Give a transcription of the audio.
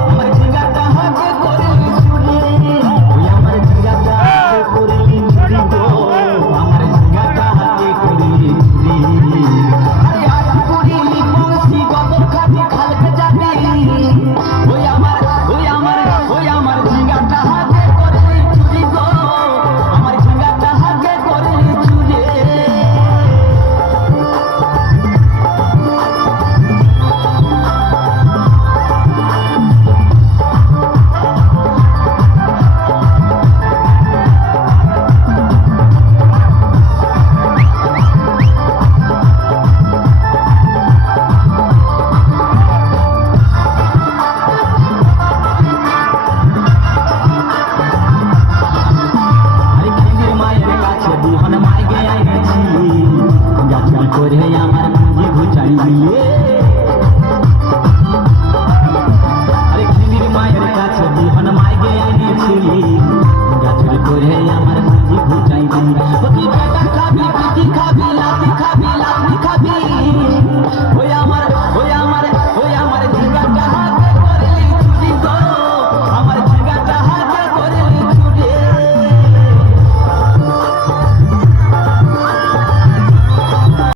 আমার জিগাটা হাতে করলি চুরি, ওই আমার জিগাটা হাতে করলি চুরি গো, আমার জিগাটা হাতে করলি চুরি। আরে আজ করিলি বংশী গদর খাবি খালকে যাবি,